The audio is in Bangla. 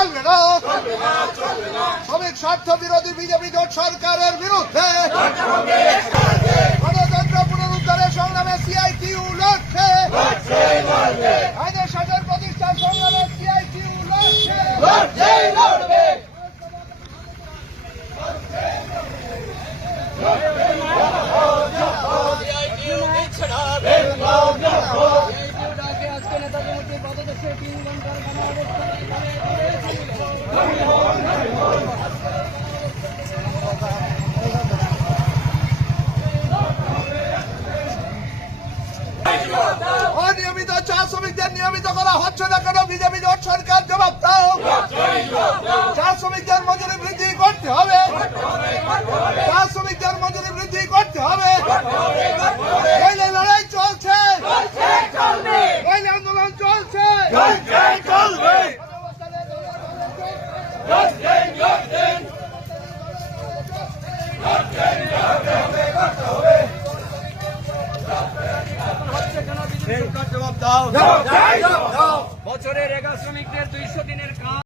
চলবে না শ্রমিক স্বার্থ বিরোধী বিজেপি জোট সরকারের বিরুদ্ধে গণতন্ত্র পুনরুদ্ধারের সংগ্রামে সিআইটিউ লক্ষ্যে আইনের শাসন প্রতিষ্ঠার সংগ্রামে সিআইটিউ লক্ষ্যে ডাকে আজকে নেতাদের মধ্যে পদদেশে তিন ঘণ্টার গণঅবস্থান অনিয়মিত চা শ্রমিকদের নিয়মিত করা হচ্ছে না কেন বিজেপি জোট সরকার জবাব দাও চা শ্রমিকদের মজুরি বৃদ্ধি করতে হবে চা শ্রমিকদের মজুরি বৃদ্ধি করতে হবে নইলে লড়াই চলছে নইলে আন্দোলন চলছে বছরের এগারো শ্রমিকদের দুইশো